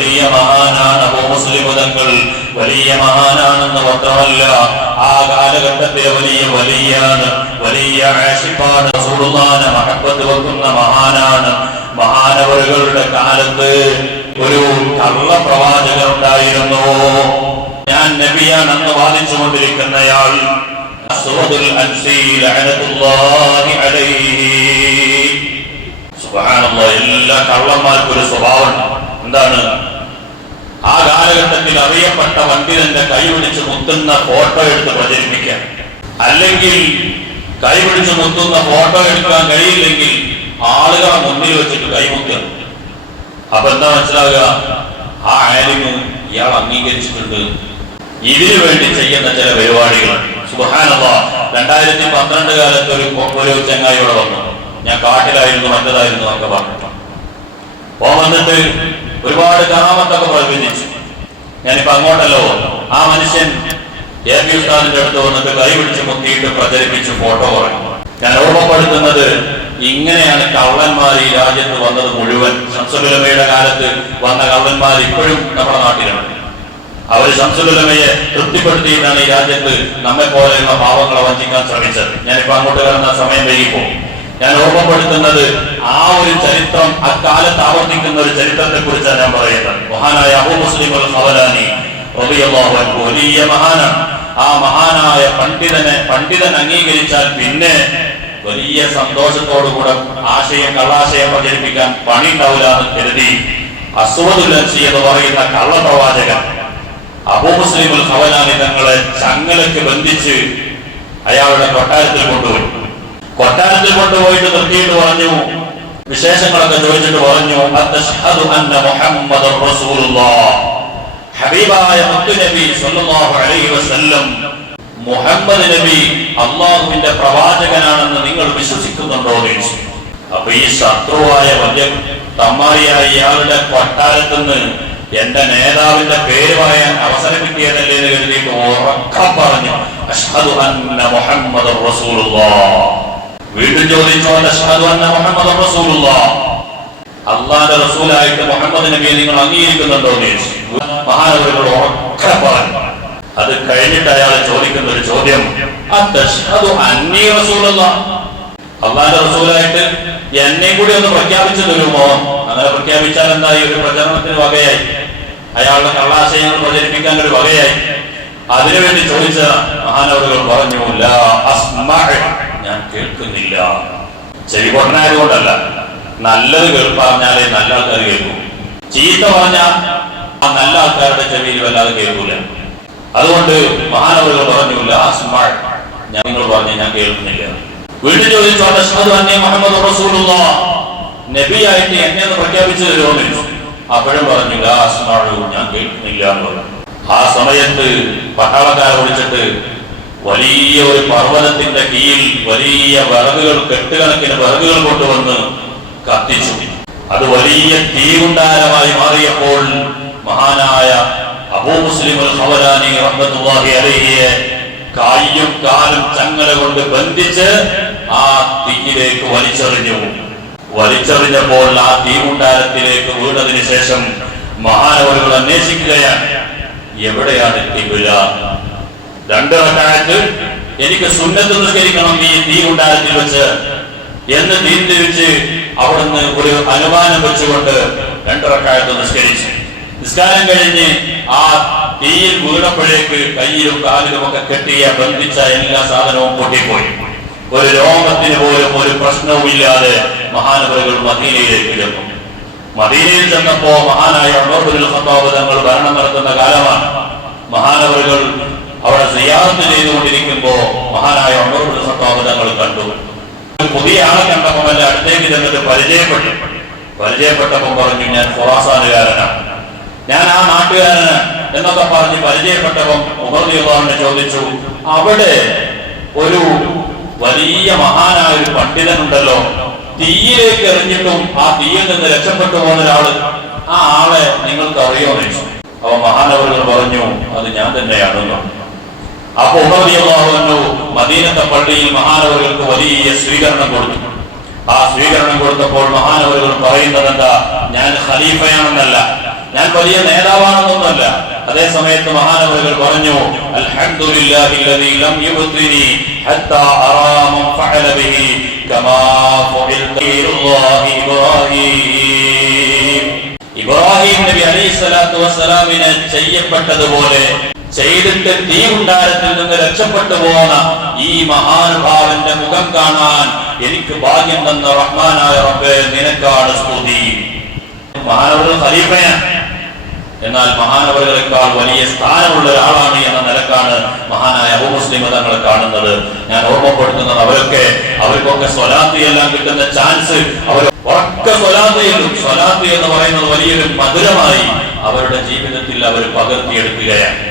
വലിയ മഹാനാണ് മുസ്ലിം തങ്ങൾ. വലിയ മഹാനാണെന്ന് മാത്രമല്ല ആ കാലഘട്ടത്തിലെ വലിയ വലിയാണ് വലിയ ആഷിപ്പാണ് സുറുദാന മഹബത്ത് വെക്കുന്ന മഹാനാണ്. മഹാനവറുകളുടെ കാലത്ത് ഒരു കള്ള പ്രവാചകൻ ഉണ്ടായിരുന്നു ഞാൻ നബിയാണെന്ന് വാദിച്ചുകൊണ്ടിരിക്കുന്നയാൾ അസ്വദുൽ അൻസി ലഅനത്തുല്ലാഹി അലൈഹി. സുബ്ഹാനല്ലാഹ് എല്ലാ കള്ളന്മാർക്കും ഒരു സ്വഭാവമുണ്ട്. എന്താണ്? ആ കാലഘട്ടത്തിൽ അറിയപ്പെട്ട പണ്ഡിതന്റെ കൈപിടിച്ച് മുത്തുന്ന ഫോട്ടോ എടുത്ത് പ്രചരിപ്പിക്കാം. അല്ലെങ്കിൽ കൈപിടിച്ച് മുത്തുന്ന ഫോട്ടോ എടുക്കാൻ കഴിയില്ലെങ്കിൽ ആളുകൾ മുന്നിൽ വെച്ചിട്ട് കൈമുത്തുക അപ്പൊ എന്താ മനസ്സിലാവുക? ആ ആലിമ് ഇയാൾ അംഗീകരിച്ചിട്ടുണ്ട്. ഇതിനു വേണ്ടി ചെയ്യുന്ന ചില പരിപാടികൾ. സുബഹാനല്ല രണ്ടായിരത്തി പന്ത്രണ്ട് കാലത്ത് ഒരു ഒരു ചങ്ങായിയോടെ വന്നു. ഞാൻ കാട്ടിലായിരുന്നു മറ്റതായിരുന്നു ഒക്കെ പറഞ്ഞു. ഓ വന്നിട്ട് ഒരുപാട് കറാമത്തൊക്കെ പ്രകടിപ്പിച്ചു ഞാനിപ്പോ അങ്ങോട്ടല്ലോ. ആ മനുഷ്യൻ എ പി ഉസ്താദിന്റെ അടുത്ത് വന്നിട്ട് കൈ പിടിച്ച് മുത്തിയിട്ട് പ്രചരിപ്പിച്ച് ഫോട്ടോ പറഞ്ഞു. ഞാൻ ഓർമ്മപ്പെടുത്തുന്നത് ഇങ്ങനെയാണ് കള്ളന്മാർ ഈ രാജ്യത്ത് വന്നത് മുഴുവൻ. ശംസുലമയുടെ കാലത്ത് വന്ന കള്ളന്മാർ ഇപ്പോഴും നമ്മുടെ നാട്ടിലുണ്ട്. അവർ ശംസുലമയെ തൃപ്തിപ്പെടുത്തിയിട്ടാണ് ഈ രാജ്യത്ത് നമ്മെ പോലെയുള്ള പാവങ്ങളെ വഞ്ചിക്കാൻ ശ്രമിച്ചത്. ഞാനിപ്പോ അങ്ങോട്ട് കിടന്ന സമയം വൈകിപ്പോ ഞാൻ ഓർമ്മപ്പെടുത്തുന്നത് ആ ഒരു ചരിത്രം അക്കാലത്ത് ആവർത്തിക്കുന്ന ഒരു ചരിത്രത്തെ കുറിച്ചാണ് ഞാൻ പറയുന്നത്. മഹാനായ അബു മുസ്ലിം ഖവലാനി വലിയ മഹാനാണ്. ആ മഹാനായ പണ്ഡിതനെ പണ്ഡിതൻ അംഗീകരിച്ചാൽ പിന്നെ വലിയ സന്തോഷത്തോടുകൂടെ ആശയം കള്ളാശയം പ്രചരിപ്പിക്കാൻ പണി ഉണ്ടാവില്ല എന്ന് കരുതി അസ്വദുൽ അൻസി എന്ന് പറയുന്ന കള്ളപ്രവാചകൻ അബൂമുസ്ലിമുൽ ഖവലാനി തങ്ങളെ ചങ്ങലക്ക് ബന്ധിച്ച് അയാളുടെ കൊട്ടാരത്തിൽ കൊണ്ടുപോയി. കൊട്ടാരത്തിൽ കൊണ്ടുപോയിട്ട് നിർത്തിയിട്ട് പറഞ്ഞു. വിശേഷങ്ങളൊക്കെ ചോദിച്ചിട്ട് പറഞ്ഞു ഹബീബായ നബി അലൈഹി വസല്ലം മുഹമ്മദ് നബി അള്ളാഹുവിന്റെ പ്രവാചകനാണെന്ന് നിങ്ങൾ വിശ്വസിക്കുന്നുണ്ടോ? അപ്പൊ ഈ ശത്രുവായ വലിയ തമ്മാരിയായ ഇയാളുടെ കൊട്ടാരത്തിൽ നിന്ന് എന്റെ നേതാവിന്റെ പേര് പറയാൻ അവസരം കിട്ടിയതല്ലേ എന്ന് കരുതിയിട്ട് ഉറക്കം പറഞ്ഞു അഷ്ഹദു അന്ന മുഹമ്മദ് റസൂലുള്ളാഹ് വീണ്ടും ചോദിച്ചോ അള്ളാന്റെ റസൂലായിട്ട് മുഹമ്മദ് നബിയെ നിങ്ങൾ അംഗീകരിക്കുന്നുണ്ടോ മഹാനവരോട് ഉറക്കെ പറഞ്ഞു. അത് കഴിഞ്ഞിട്ട് അയാൾ ചോദിക്കുന്ന ഒരു ചോദ്യം? അള്ളാന്റെ റസൂലായിട്ട് എന്നെയും കൂടി ഒന്ന് പ്രഖ്യാപിച്ചു തരുമോ? അങ്ങനെ പ്രഖ്യാപിച്ചാൽ എന്തായി ഒരു പ്രചരണത്തിന് വകയായി? അയാളുടെ കള്ളാശയങ്ങൾ പ്രചരിപ്പിക്കാൻ ഒരു വകയായി? അതിനുവേണ്ടി ചോദിച്ച മഹാനവറുകൾ പറഞ്ഞു. ഞാൻ കേൾക്കുന്നില്ല. ചെവി പൊട്ടനായതുകൊണ്ടല്ല. നല്ലത് കേൾപ്പറഞ്ഞാലേ നല്ല ആൾക്കാർ കേൾക്കൂ. ചീത്ത പറഞ്ഞാൽ ആ നല്ല ആൾക്കാരുടെ ചെവിയിൽ വല്ലാതെ കേൾക്കൂല. അതുകൊണ്ട് മഹാനവറുകൾ പറഞ്ഞു "ലാ അസ്മഅ്." ഞാൻ പറഞ്ഞു ഞാൻ കേൾക്കുന്നില്ല. വീട്ടിൽ ചോദിച്ചു അഷ്മദ് മുഹമ്മദ് റസൂലുള്ള. നബിയായിട്ട് എന്നെ ഒന്ന് പ്രഖ്യാപിച്ചു തരുമെന്ന് അപ്പോഴും പറഞ്ഞു "ലാ അസ്മഉ." ഞാൻ കേൾക്കുന്നില്ല എന്ന് പറഞ്ഞു. ആ സമയത്ത് പട്ടാളക്കാരെ വിളിച്ചിട്ട് വലിയ ഒരു പർവതത്തിന്റെ കീഴിൽ വലിയ വിറകുകൾ കെട്ടുകണക്കിന് വിറകുകൾ കൊണ്ടുവന്ന് കത്തിച്ചു. അത് വലിയ തീകുണ്ടാരമായി മാറിയപ്പോൾ മഹാനായ അബൂ മുസ്ലിം ഖവലാനി റഹ്മത്തുള്ളാഹി കായും കാലും ചങ്ങല കൊണ്ട് ബന്ധിച്ച് ആ തീയിലേക്ക് വലിച്ചെറിഞ്ഞു. വലിച്ചെറിഞ്ഞപ്പോൾ ആ തീകുണ്ടാരത്തിലേക്ക് വീണതിന് ശേഷം മഹാനവരുകൾ അന്വേഷിക്കുകയാണ് എവിടെയാണ് കിബില? രണ്ട് റക്കായത്ത് എനിക്ക് സുന്നത്ത് നിസ്കരിക്കണം ഈ തീ ഉണ്ടാക്കി വെച്ച്. എന്ന് തീരുമാനിച്ച് അവിടുന്ന് ഒരു അനുമാനം വെച്ചുകൊണ്ട് രണ്ട് നിസ്കരിച്ചു. നിസ്കാരം കഴിഞ്ഞ് ആ തീയിൽ വീണപ്പോഴേക്ക് കയ്യിലും കാലിലും ഒക്കെ കെട്ടിയ ബന്ധിച്ച എല്ലാ സാധനവും പൊട്ടിപ്പോയി. ഒരു രോഗത്തിന് പോലും ഒരു പ്രശ്നവും ഇല്ലാതെ മഹാനവരുകൾ മദീനയിലേക്ക് ചെന്നു. മദീനയിൽ ചെന്നപ്പോ മഹാനായ തങ്ങൾ ഭരണം നടത്തുന്ന കാലമാണ്. മഹാനവറുകൾ അവിടെ സിയാറത്ത് ചെയ്തുകൊണ്ടിരിക്കുമ്പോ മഹാനായ ഖത്താബ് തങ്ങൾ കണ്ടു. പുതിയ ആളെ കണ്ടപ്പോൾ അല്ല അടുത്തേക്ക് ചെന്നിട്ട് പരിചയപ്പെട്ടു. പരിചയപ്പെട്ടപ്പോൾ പറഞ്ഞു ഞാൻ ഫുറാസാനുകാരനാണ് ഞാൻ ആ നാട്ടുകാരന് എന്നൊക്കെ പറഞ്ഞ് പരിചയപ്പെട്ടപ്പം ഉമർ യുവാവിനെ ചോദിച്ചു അവിടെ ഒരു വലിയ മഹാനായ ഒരു പണ്ഡിതനുണ്ടല്ലോ. തീയിലേക്ക് എറിഞ്ഞിട്ടും ആ തീയിൽ നിന്ന് രക്ഷപ്പെട്ടു പോകുന്ന ഒരാൾ ആ ആളെ നിങ്ങൾക്ക് അറിയോ അപ്പൊ മഹാനവർ പറഞ്ഞു അത് ഞാൻ തന്നെയാണെന്ന്? അപ്പൊ ഉമറിയാഹുന്നു മദീനത്തെ പള്ളിയിൽ മഹാനവറുകൾക്ക് വലിയ സ്വീകരണം കൊടുത്തു. ആ സ്വീകരണം കൊടുത്തപ്പോൾ മഹാനവറുകൾ പറയുന്നത് എന്താ ഞാൻ ഖലീഫയാണെന്നല്ല. ഞാൻ വലിയ നേതാവാണെന്നൊന്നല്ല അതേ സമയത്ത് മഹാനവറുകൾ പറഞ്ഞു ഇബ്രാഹിം നബി അലൈഹി സ്വലാത്തു വസ്സലാമിന് ചെയ്യപ്പെട്ടതുപോലെ ചെയ്തിട്ട് തീ ഉണ്ടാരത്തിൽ നിന്ന് രക്ഷപ്പെട്ടു പോകുന്ന ഈ മഹാനുഭാവന്റെ മുഖം കാണാൻ എനിക്ക് ഭാഗ്യം തന്ന റഹ്മാനായ റബ്ബെ നിനക്കാണ് സ്തുതി. മഹാനവർ ഖലീഫയാണ്. എന്നാൽ മഹാനവറുകളെക്കാൾ വലിയ സ്ഥാനമുള്ള ഒരാളാണ് എന്ന നിലക്കാണ് മഹാനായ അബുമുസ്ലിം തങ്ങളെ കാണുന്നത്. ഞാൻ ഓർമ്മപ്പെടുത്തുന്നത് അവരൊക്കെ അവർക്കൊക്കെ സ്വലാത്തി എല്ലാം കിട്ടുന്ന ചാൻസ് അവർ ഒക്കെ സ്വലാത്തയിലും സ്വലാത്തി എന്ന് പറയുന്നത് വലിയൊരു മധുരമായി അവരുടെ ജീവിതത്തിൽ അവർ പകർത്തിയെടുക്കുകയാണ്.